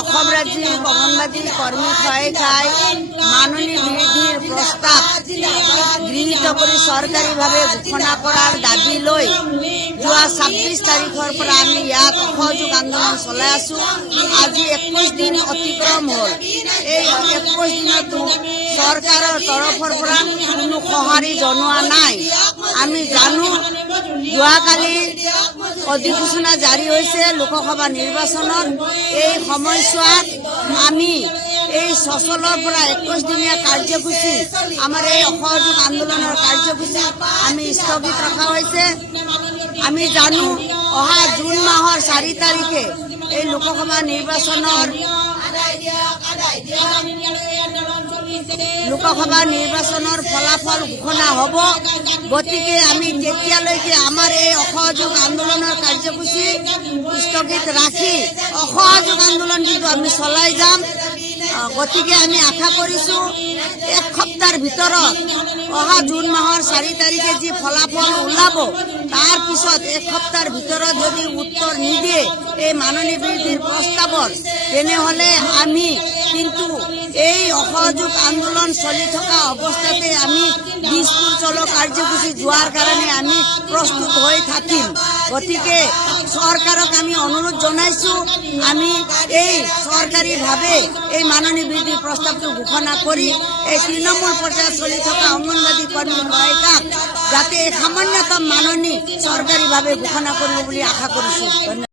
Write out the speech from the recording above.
অসম ৰাজ্যিক অঙ্গনবাদী কৰ্মী সহায়িকাই মাননী বৃদ্ধিৰ প্ৰস্তাৱ গৃহীত কৰি চৰকাৰীভাৱে ঘোষণা কৰাৰ দাবী লৈ যোৱা 26 তাৰিখৰ পৰা আমি ইয়াত অসহযোগ আন্দোলন চলাই আছো। আজি 21 দিন অতিক্ৰম হ'ল। এই 21 দিনতো চৰকাৰৰ তৰফৰ পৰা কোনো সঁহাৰি জনোৱা নাই। আমি জানো যোৱাকালি অধিসূচনা জাৰি হৈছে লোকসভা নিৰ্বাচনত। এই সময়ছোৱাত আমি এই সচলৰ পৰা 21 দিনীয়া কাৰ্যসূচী আমাৰ এই অসহযোগ আন্দোলনৰ কাৰ্যসূচী আমি স্থগিত ৰখা হৈছে। আমি জানো অহা জুন মাহৰ 4 তাৰিখে এই লোকসভা নিৰ্বাচনৰ ফলাফল ঘোষণা হ'ব। গতিকে আমি তেতিয়ালৈকে আমাৰ এই অসহযোগ আন্দোলনৰ কাৰ্যসূচী স্থগিত ৰাখি অসহযোগ আন্দোলন কিন্তু আমি চলাই যাম। গতিকে আমি আশা কৰিছোঁ এক সপ্তাহৰ ভিতৰত অহা জুন মাহৰ 4 তাৰিখে যি ফলাফল ওলাব তাৰ পিছত এক সপ্তাহৰ ভিতৰত যদি উত্তৰ নিদিয়ে এই মাননী বৃদ্ধিৰ প্ৰস্তাৱৰ, তেনেহ'লে আমি কিন্তু এই অসহযোগ আন্দোলন চলি থকা অৱস্থাতে আমি দিছপুৰ চলো কাৰ্যসূচী যোৱাৰ কাৰণে আমি প্ৰস্তুত হৈ থাকিম। গতিকে চৰকাৰক আমি অনুৰোধ জনাইছোঁ, আমি এই চৰকাৰীভাৱে এই মাননী বৃদ্ধিৰ প্ৰস্তাৱটো ঘোষণা কৰি এই তৃণমূল পৰ্যায়ত চলি থকা অংগনবাদী কৰ্মী সহায়িকাক যাতে এই সামান্যতম মাননী চৰকাৰীভাৱে ঘোষণা কৰিব বুলি আশা কৰিছোঁ।